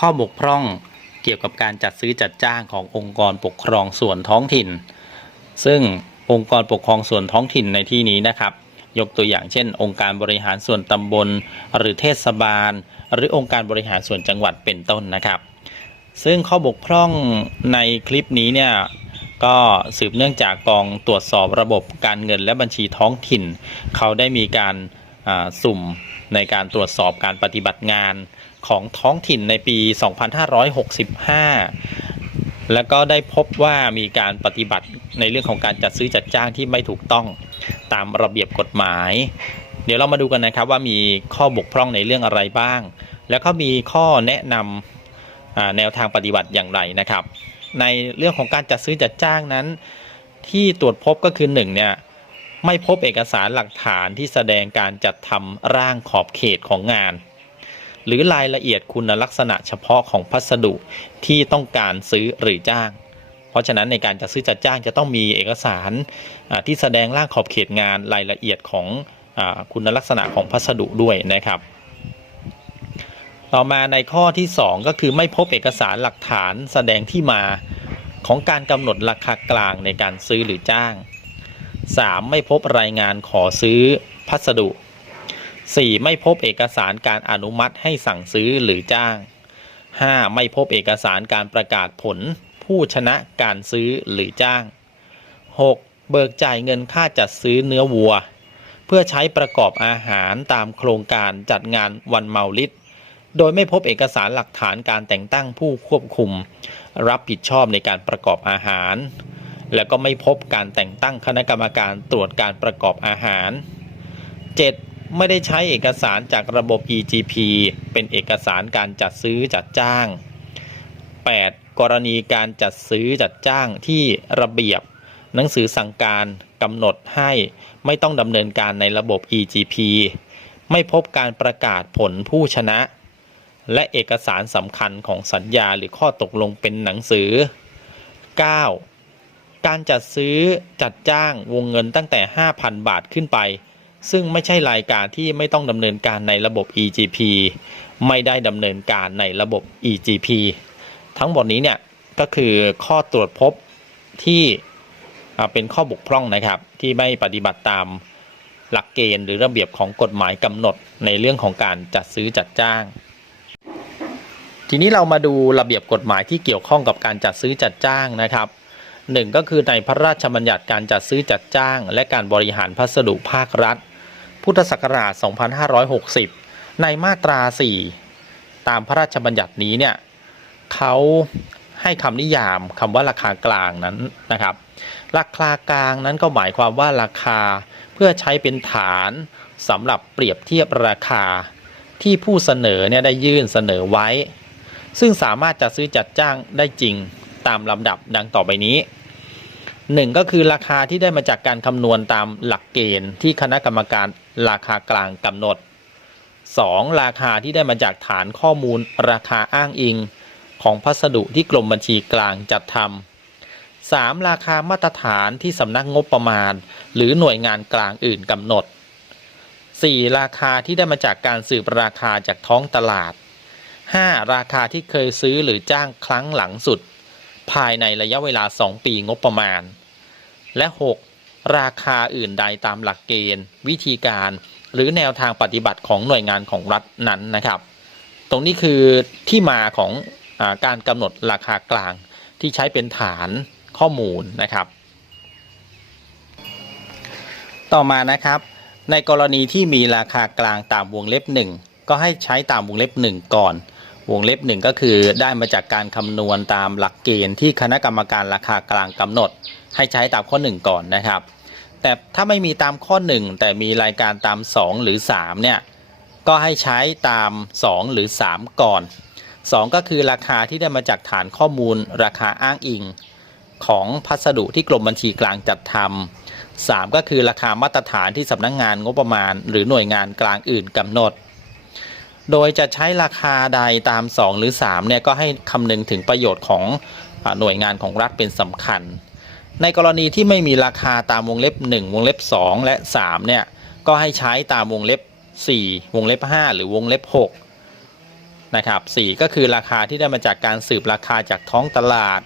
ข้อบกพร่องเกี่ยวกับการจัดซื้อจัดจ้างขององค์กรปกครองส่วนท้องถิ่น ซึ่งองค์กรปกครองส่วนท้องถิ่นในที่นี้นะครับ ยกตัวอย่างเช่น องค์การบริหารส่วนตำบล หรือเทศบาล หรือองค์การบริหารส่วนจังหวัดเป็นต้นนะครับ ซึ่งข้อบกพร่องในคลิปนี้เนี่ยก็สืบเนื่องจากกองตรวจสอบระบบการเงินและบัญชีท้องถิ่น เขาได้มีการ สุ่มในการตรวจสอบการปฏิบัติงานของท้องถิ่นในปี 2565 แล้วก็ได้พบว่ามีการปฏิบัติในเรื่องของการจัดซื้อจัดจ้างที่ไม่ถูกต้องตามระเบียบกฎหมาย เดี๋ยวเรามาดูกันนะครับว่ามีข้อบกพร่องในเรื่องอะไรบ้าง แล้วก็มีข้อแนะนำแนวทางปฏิบัติอย่างไรนะครับ ในเรื่องของการจัดซื้อจัดจ้างนั้น ที่ตรวจพบก็คือหนึ่งเนี่ย ไม่พบเอกสารหลักฐานที่แสดงการจัดทำร่างขอบเขตของงาน หรือรายละเอียดคุณลักษณะเฉพาะของพัสดุที่ต้องการซื้อหรือจ้าง เพราะฉะนั้นในการจัดซื้อจัดจ้างจะต้องมีเอกสารที่แสดงร่างขอบเขตงานรายละเอียดของอคุณลักษณะของพัสดุด้วยนะครับ ต่อมาในข้อที่ 2 ก็คือไม่พบเอกสารหลักฐานแสดงที่มาของการกำหนดราคากลางในการซื้อหรือจ้าง 3. ไม่พบรายงานขอซื้อพัสดุ 4. ไม่พบเอกสารการอนุมัติให้สั่งซื้อหรือจ้าง 5. ไม่พบเอกสารการประกาศผล ผู้ชนะการซื้อหรือจ้าง 6. เบิกจ่ายเงินค่าจัดซื้อเนื้อวัว เพื่อใช้ประกอบอาหารตามโครงการจัดงานวันเมาลิดโดยไม่พบเอกสารหลักฐานการแต่งตั้งผู้ควบคุม รับผิดชอบในการประกอบอาหาร และก็ไม่พบการแต่งตั้งคณะกรรมการตรวจการประกอบอาหาร 7. ไม่ได้ใช้เอกสารจากระบบ EGP เป็นเอกสารการจัดซื้อจัดจ้าง 8. กรณีการจัดซื้อจัดจ้างที่ระเบียบ หนังสือสั่งการกำหนดให้ไม่ต้องดำเนินการในระบบ EGP ไม่พบการประกาศผลผู้ชนะ และเอกสารสำคัญของสัญญาหรือข้อตกลงเป็นหนังสือ 9. การจัดซื้อจัดจ้างวงเงินตั้งแต่ 5,000 บาทขึ้นไป ซึ่งไม่ใช่รายการที่ไม่ต้องดำเนินการในระบบ EGP ไม่ได้ดำเนินการในระบบ EGP ทั้งหมดนี้เนี่ยก็คือข้อตรวจพบที่เป็นข้อบกพร่องนะครับ ที่ไม่ปฏิบัติตามหลักเกณฑ์หรือระเบียบของกฎหมายกำหนดในเรื่องของการจัดซื้อจัดจ้าง ทีนี้เรามาดูระเบียบกฎหมายที่เกี่ยวข้องกับการจัดซื้อจัดจ้างนะครับ หนึ่งก็คือในพระราชบัญญัติการจัดซื้อจัดจ้าง และการบริหารพัสดุภาครัฐ พุทธศักราช 2560 ในมาตรา 4 ตามพระราชบัญญัตินี้เนี่ยเขาให้คำนิยามคำว่าราคากลางนั้นนะครับ ราคากลางนั้นก็หมายความว่าราคาเพื่อใช้เป็นฐานสำหรับเปรียบเทียบราคาที่ผู้เสนอเนี่ยได้ยื่นเสนอไว้ ซึ่งสามารถจัดซื้อจัดจ้างได้จริง ตามลำดับดังต่อไปนี้ 1 ก็คือราคาที่ได้มาจากการคำนวณตามหลักเกณฑ์ที่คณะกรรมการราคากลางกำหนด 2. ราคาที่ได้มาจากฐานข้อมูลราคาอ้างอิง ของพัสดุที่กรมบัญชีกลางจัดทำ 3. ราคามาตรฐานที่สำนักงบประมาณ หรือหน่วยงานกลางอื่นกำหนด 4. ราคาที่ได้มาจากการสืบราคาจากท้องตลาด 5. ราคาที่เคยซื้อหรือจ้างครั้งหลังสุด ภายในระยะเวลา 2 ปีงบประมาณ และ 6. ราคาอื่นใดตามหลักเกณฑ์ วิธีการหรือแนวทางปฏิบัติของหน่วยงานของรัฐนั้นนะครับ ตรงนี้คือที่มาของอการกำหนดราคากลางที่ใช้เป็นฐานข้อมูลนะครับ ต่อมานะครับ ในกรณีที่มีราคากลางตามวงเล็บหนึ่งก็ให้ใช้ตามวงเล็บหนึ่งก่อน วงเล็บหนึ่งก็คือได้มาจากการคำนวณตามหลักเกณฑ์ที่คณะกรรมการราคากลางกำหนด ให้ใช้ตามข้อ 1 ก่อนนะครับ แต่ถ้าไม่มีตามข้อ 1 แต่มีรายการตาม 2 หรือ 3 เนี่ย ก็ให้ใช้ตาม 2 หรือ 3 ก่อน 2 ก็คือราคาที่ได้มาจากฐานข้อมูล ราคาอ้างอิง ของพัสดุที่กรมบัญชีกลางจัดทำ3ก็คือราคามาตรฐานที่สำนักงงานงบประมาณ หรือหน่วยงานกลางอื่นกำหนด โดยจะใช้ราคาใดตาม 2 หรือ3เนี่ยก็ให้คำนึงถึงประโยชน์ของอหน่วยงานของรัฐเป็นสำคัญ ในกรณีที่ไม่มีราคาตามวงเล็บ 1 วงเล็บ 2 และ3เนี่ยก็ให้ใช้ตามวงเล็บ 4 วงเล็บ 5 หรือวงเล็บ 6 นะครับ4ก็คือราคาที่ได้มาจากการสืบราคาจากท้องตลาด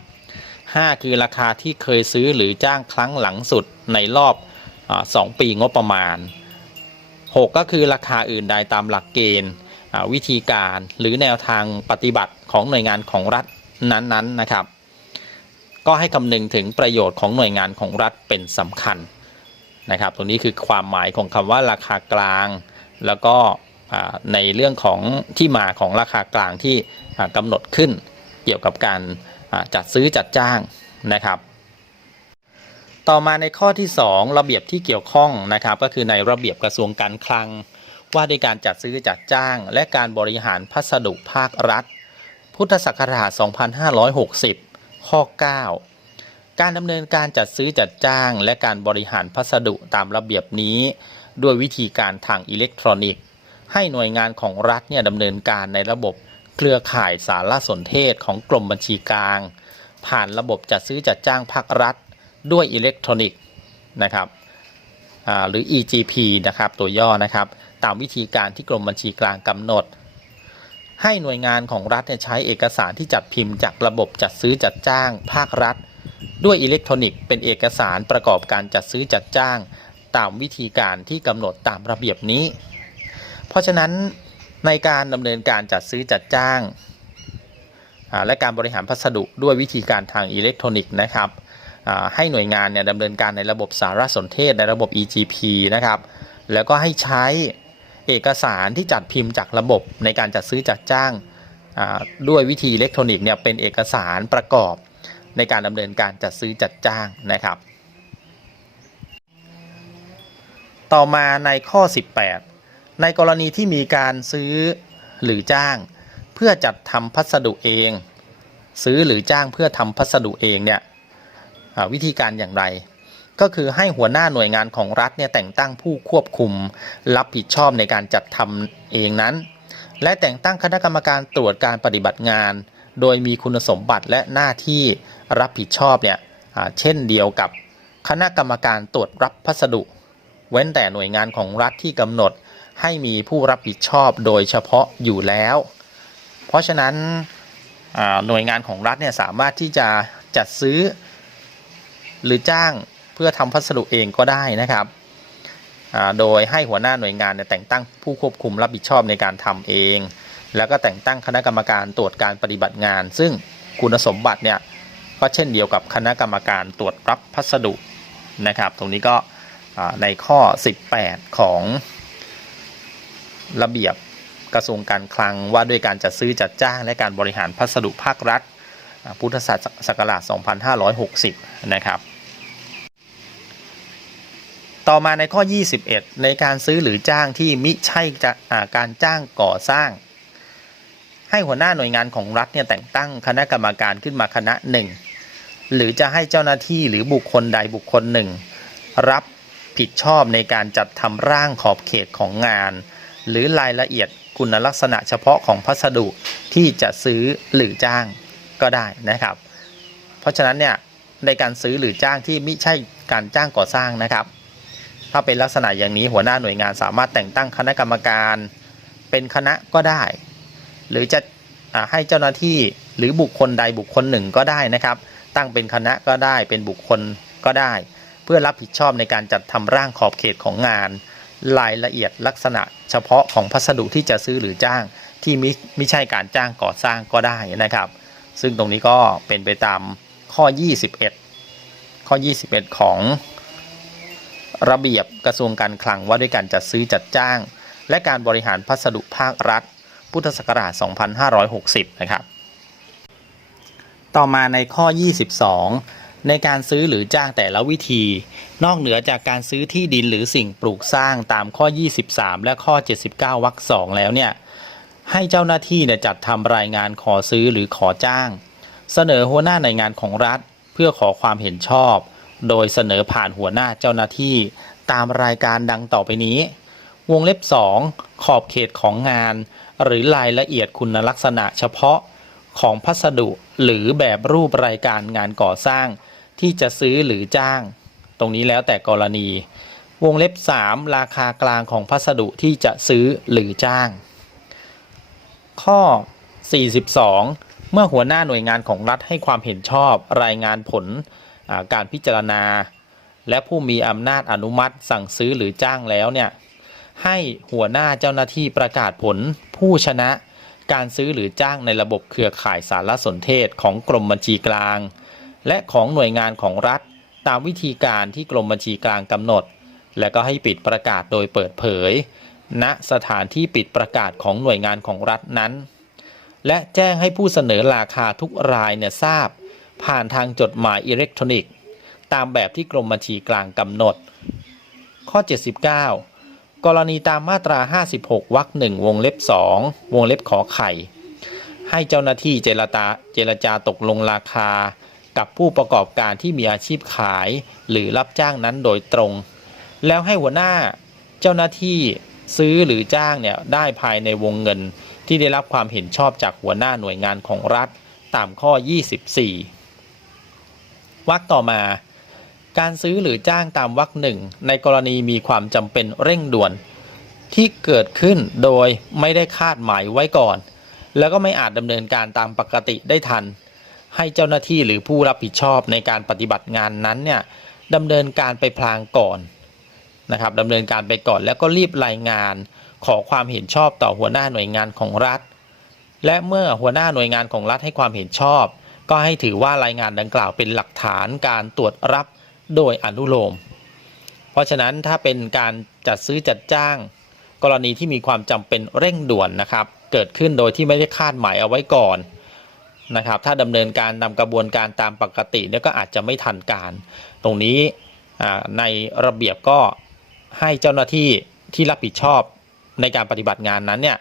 5 คือราคาที่เคยซื้อหรือจ้างครั้งหลังสุดในรอบอาสองปีงบประมาณ 6 ก็คือราคาอื่นใดตามหลักเกณฑ์ วิธีการหรือแนวทางปฏิบัติของหน่วยงานของรัฐนั้นๆนะครับ ก็ให้คำนึงถึงประโยชน์ของหน่วยงานของรัฐเป็นสำคัญนะครับ ตรงนี้คือความหมายของคำว่าราคากลาง แล้วก็ในเรื่องของที่มาของราคากลางที่กำหนดขึ้นเกี่ยวกับการจัดซื้อจัดจ้างนะครับ ต่อมาในข้อที่ 2 ระเบียบที่เกี่ยวข้องนะครับ ก็คือในระเบียบกระทรวงการคลัง ว่าด้วยการจัดซื้อจัดจ้างและการบริหารพัสดุภาครัฐ พุทธศักราช 2560 ข้อ 9 การดำเนินการจัดซื้อจัดจ้างและการบริหารพัสดุตามระเบียบนี้ ด้วยวิธีการทางอิเล็กทรอนิกส์ ให้หน่วยงานของรัฐเนี่ยดำเนินการในระบบเครือข่ายสารสนเทศของกรมบัญชีกลาง ผ่านระบบจัดซื้อจัดจ้างภาครัฐ ด้วยอิเล็กทรอนิกส์นะครับหรือ EGP นะครับตัวย่อนะครับ ตามวิธีการที่กรมบัญชีกลางกำหนด ให้หน่วยงานของรัฐใช้เอกสารที่จัดพิมพ์จากระบบจัดซื้อจัดจ้าง ภาครัฐ ด้วยอิเล็กทรอนิกส์เป็นเอกสารประกอบการจัดซื้อจัดจ้าง ตามวิธีการที่กำหนดตามระเบียบนี้ เพราะฉะนั้นในการดำเนินการจัดซื้อจัดจ้างและการบริหารพัสดุด้วยวิธีการทางอิเล็กทรอนิกส์นะครับให้หน่วยงานเนี่ยดำเนินการในระบบสารสนเทศในระบบ EGP นะครับ แล้วก็ให้ใช้ เอกสารที่จัดพิมพ์จากระบบในการจัดซื้อจัดจ้างด้วยวิธีอิเล็กทรอนิกส์เนี่ยเป็นเอกสารประกอบในการดำเนินการจัดซื้อจัดจ้างนะครับ ต่อมาในข้อ 18 ในกรณีที่มีการซื้อหรือจ้าง เพื่อจัดทำพัสดุเอง ซื้อหรือจ้างเพื่อทำพัสดุเองเนี่ยวิธีการอย่างไร ก็คือให้หัวหน้าหน่วยงานของรัฐเนี่ยแต่งตั้งผู้ควบคุม รับผิดชอบในการจัดทำเองนั้น และแต่งตั้งคณะกรรมการตรวจการปฏิบัติงาน โดยมีคุณสมบัติและหน้าที่รับผิดชอบเนี่ยเช่นเดียวกับคณะกรรมการตรวจรับพัสดุ เว้นแต่หน่วยงานของรัฐที่กำหนดให้มีผู้รับผิดชอบโดยเฉพาะอยู่แล้ว เพราะฉะนั้นหน่วยงานของรัฐเนี่ยสามารถที่จะจัดซื้อหรือจ้าง เพื่อทำพัสดุเองก็ได้นะครับโดยให้หัวหน้าหน่วยงานเนี่ยแต่งตั้งผู้ควบคุมรับผิดชอบในการทำเอง แล้วก็แต่งตั้งคณะกรรมการตรวจการปฏิบัติงาน ซึ่งคุณสมบัติเนี่ยก็เช่นเดียวกับคณะกรรมการตรวจรับพัสดุนะครับ ตรงนี้ก็ในข้อ 18 ของระเบียบกระทรวงการคลังว่าด้วยการจัดซื้อจัดจ้างและการบริหารพัสดุภาครัฐ พุทธศักราช 2560 นะครับ ต่อมาในข้อ 21 ในการซื้อหรือจ้างที่มิใช่จะการจ้างก่อสร้าง ให้หัวหน้าหน่วยงานของรัฐเนี่ยแต่งตั้งคณะกรรมการขึ้นมาคณะหนึ่งหรือจะให้เจ้าหน้าที่หรือบุคคลใดบุคคลหนึ่ง รับผิดชอบในการจัดทำร่างขอบเขตของงาน หรือรายละเอียดคุณลักษณะเฉพาะของพัสดุที่จะซื้อหรือจ้างก็ได้นะครับ เพราะฉะนั้นเนี่ยในการซื้อหรือจ้างที่ไม่ใช่การจ้างก่อสร้างนะครับ ถ้าเป็นลักษณะอย่างนี้หัวหน้าหน่วยงานสามารถแต่งตั้งคณะกรรมการเป็นคณะก็ได้ หรือจะอให้เจ้าหน้าที่หรือบุคคลใดบุคคลหนึ่งก็ได้นะครับ ตั้งเป็นคณะก็ได้เป็นบุคคลก็ได้ เพื่อรับผิดชอบในการจัดทำร่างขอบเขตของงาน รายละเอียดลักษณะเฉพาะของพัสดุที่จะซื้อหรือจ้างที่มิไม่ใช่การจ้างก่อสร้างก็ได้นะครับ ซึ่งตรงนี้ก็เป็นไปตามข้อ 21 ข้อ 21 ของ ระเบียบกระทรวงการคลังว่าด้วยการจัดซื้อจัดจ้าง และการบริหารพัสดุภาครัฐ พุทธศักราช 2560 นะครับ ต่อมาในข้อ 22 ในการซื้อหรือจ้างแต่ละวิธี นอกเหนือจากการซื้อที่ดินหรือสิ่งปลูกสร้างตามข้อ 23 และข้อ 79วรรคสองแล้วเนี่ยให้เจ้าหน้าที่เนี่ยจัดทำรายงานขอซื้อหรือขอจ้าง เสนอหัวหน้าหน่วยงานของรัฐ เพื่อขอความเห็นชอบ โดยเสนอผ่านหัวหน้าเจ้าหน้าที่ตามรายการดังต่อไปนี้ วงเล็บ 2 ขอบเขตของงาน หรือรายละเอียดคุณลักษณะเฉพาะของพัสดุหรือแบบรูปรายการงานก่อสร้าง ที่จะซื้อหรือจ้าง ตรงนี้แล้วแต่กรณี วงเล็บ 3 ราคากลางของพัสดุที่จะซื้อหรือจ้าง ข้อ 42 เมื่อหัวหน้าหน่วยงานของรัฐให้ความเห็นชอบรายงานผล การพิจารณา และผู้มีอำนาจอนุมัติสั่งซื้อหรือจ้างแล้วเนี่ยให้หัวหน้าเจ้าหน้าที่ประกาศผลผู้ชนะการซื้อหรือจ้างในระบบเครือข่ายสารสนเทศของกรมบัญชีกลาง และของหน่วยงานของรัฐ ตามวิธีการที่กรมบัญชีกลางกำหนด และก็ให้ปิดประกาศโดยเปิดเผย ณสถานที่ปิดประกาศของหน่วยงานของรัฐนั้น และแจ้งให้ผู้เสนอราคาทุกรายเนี่ยทราบ ผ่านทางจดหมายอิเล็กทรอนิกส์ ตามแบบที่กรมบัญชีกลางกำหนด ข้อ 79 กรณีตามมาตรา 56วรรคหนึ่งวงเล็บ 2 วงเล็บขอไข่ ให้เจ้าหน้าที่เจรจาเจรจาตกลงราคา กับผู้ประกอบการที่มีอาชีพขาย หรือรับจ้างนั้นโดยตรง แล้วให้หัวหน้าเจ้าหน้าที่ซื้อหรือจ้างเนี่ยได้ภายในวงเงินที่ได้รับความเห็นชอบจากหัวหน้าหน่วยงานของรัฐตามข้อ 24 วรรคต่อมา การซื้อหรือจ้างตามวรรคหนึ่งในกรณีมีความจำเป็นเร่งด่วน ที่เกิดขึ้นโดยไม่ได้คาดหมายไว้ก่อน แล้วก็ไม่อาจดำเนินการตามปกติได้ทัน ให้เจ้าหน้าที่หรือผู้รับผิดชอบในการปฏิบัติงานนั้นเนี่ยดำเนินการไปพลางก่อนนะครับดำเนินการไปก่อนแล้วก็รีบรายงานขอความเห็นชอบต่อหัวหน้าหน่วยงานของรัฐ และเมื่อหัวหน้าหน่วยงานของรัฐให้ความเห็นชอบ ก็ให้ถือว่ารายงานดังกล่าวเป็นหลักฐานการตรวจรับโดยอนุโลม เพราะฉะนั้นถ้าเป็นการจัดซื้อจัดจ้าง กรณีที่มีความจำเป็นเร่งด่วนนะครับ เกิดขึ้นโดยที่ไม่ได้คาดหมายเอาไว้ก่อนนะครับ ถ้าดำเนินการตามกระบวนการตามปกติเนี่ยก็อาจจะไม่ทันการ ตรงนี้ในระเบียบก็ให้เจ้าหน้าที่ที่รับผิดชอบในการปฏิบัติงานนั้นเนี่ย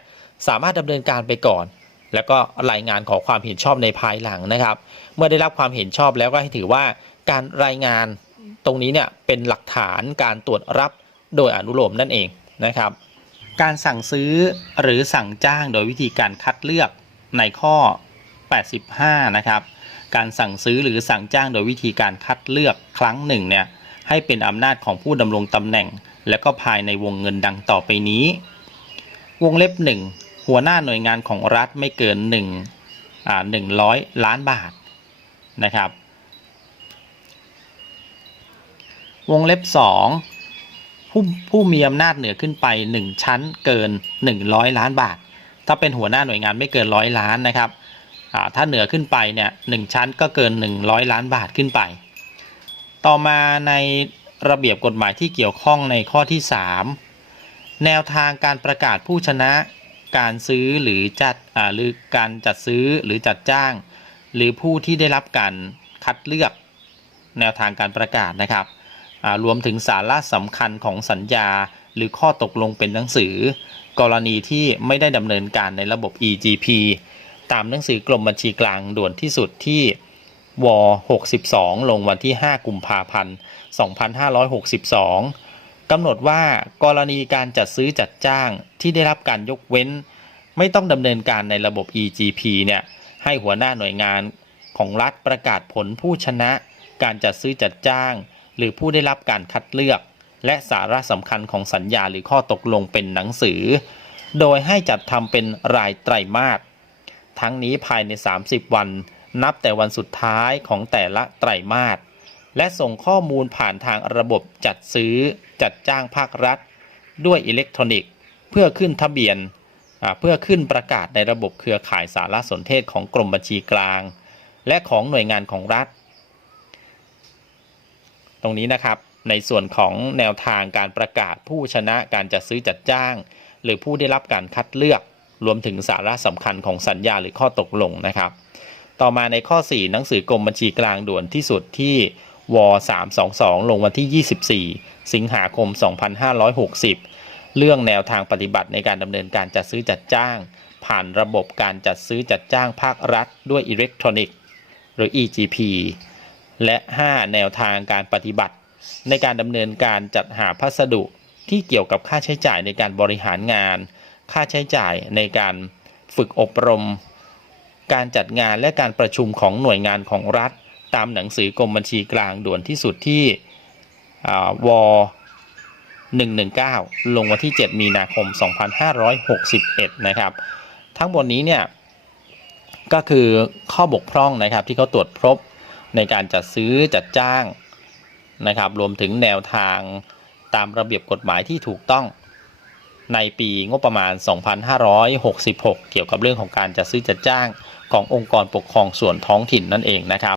สามารถดำเนินการไปก่อน แล้วก็รายงานขอความเห็นชอบในภายหลังนะครับ เมื่อได้รับความเห็นชอบแล้วก็ให้ถือว่าการรายงานตรงนี้เนี่ยเป็นหลักฐานการตรวจรับโดยอนุโลมนั่นเองนะครับ การสั่งซื้อหรือสั่งจ้างโดยวิธีการคัดเลือกในข้อ 85 นะครับ การสั่งซื้อหรือสั่งจ้างโดยวิธีการคัดเลือกครั้งหนึ่งเนี่ยให้เป็นอำนาจของผู้ดำรงตำแหน่ง และก็ภายในวงเงินดังต่อไปนี้ วงเล็บ1 หัวหน้าหน่วยงานของรัฐไม่เกิน1อ่า100 ล้านบาทนะครับ วงเล็บ 2 ผู้ผู้มีอำนาจเหนือขึ้นไป 1 ชั้นเกิน 100 ล้านบาท ถ้าเป็นหัวหน้าหน่วยงานไม่เกินร้อยล้านนะครับถ้าเหนือขึ้นไปเนี่ยหชั้นก็เกิน 100 ล้านบาทขึ้นไป ต่อมาในระเบียบกฎหมายที่เกี่ยวข้องในข้อที่ 3 แนวทางการประกาศผู้ชนะ การซื้อหรือจัดหรือการจัดซื้อหรือจัดจ้าง หรือผู้ที่ได้รับการคัดเลือกแนวทางการประกาศนะครับรวมถึงสาระสำคัญของสัญญา หรือข้อตกลงเป็นหนังสือ กรณีที่ไม่ได้ดำเนินการในระบบ EGP ตามหนังสือกรมบัญชีกลางด่วนที่สุดที่ว62 ลงวันที่ 5 กุมภาพันธ์ 2562 กำหนดว่ากรณีการจัดซื้อจัดจ้างที่ได้รับการยกเว้น ไม่ต้องดำเนินการในระบบ EGP เนี่ยให้หัวหน้าหน่วยงานของรัฐประกาศผลผู้ชนะ การจัดซื้อจัดจ้าง หรือผู้ได้รับการคัดเลือก และสาระสำคัญของสัญญาหรือข้อตกลงเป็นหนังสือ โดยให้จัดทำเป็นรายไตรมาสทั้งนี้ภายใน 30 วัน นับแต่วันสุดท้ายของแต่ละไตรมาส และส่งข้อมูลผ่านทางระบบจัดซื้อจัดจ้างภาครัฐ ด้วยอิเล็กทรอนิกส์ เพื่อขึ้นทะเบียนเพื่อขึ้นประกาศในระบบเครือข่ายสารสนเทศของกรมบัญชีกลาง และของหน่วยงานของรัฐ ตรงนี้นะครับในส่วนของแนวทางการประกาศผู้ชนะการจัดซื้อจัดจ้าง หรือผู้ได้รับการคัดเลือก รวมถึงสาระสำคัญของสัญญาหรือข้อตกลงนะครับ ต่อมาในข้อ 4 หนังสือกรมบัญชีกลางด่วนที่สุดที่ ว322 ลงวันที่ 24 สิงหาคม 2560 เรื่องแนวทางปฏิบัติในการดำเนินการจัดซื้อจัดจ้าง ผ่านระบบการจัดซื้อจัดจ้างภาครัฐ ด้วยอิเล็กทรอนิกส์ หรือ EGP และ 5 แนวทางการปฏิบัติ ในการดำเนินการจัดหาพัสดุที่เกี่ยวกับค่าใช้จ่ายในการบริหารงาน ค่าใช้จ่ายในการฝึกอบรม การจัดงานและการประชุมของหน่วยงานของรัฐ ตามหนังสือกรมบัญชีกลางด่วนที่สุดที่อ่าว119 ลงวันที่ 7 มีนาคม 2561 นะครับ ทั้งหมดนี้เนี่ยก็คือข้อบกพร่องนะครับที่เขาตรวจพบในการจัดซื้อจัดจ้างนะครับ รวมถึงแนวทางตามระเบียบกฎหมายที่ถูกต้องในปีงบประมาณ 2566 เกี่ยวกับเรื่องของการจัดซื้อจัดจ้างขององค์กรปกครองส่วนท้องถิ่นนั่นเองนะครับ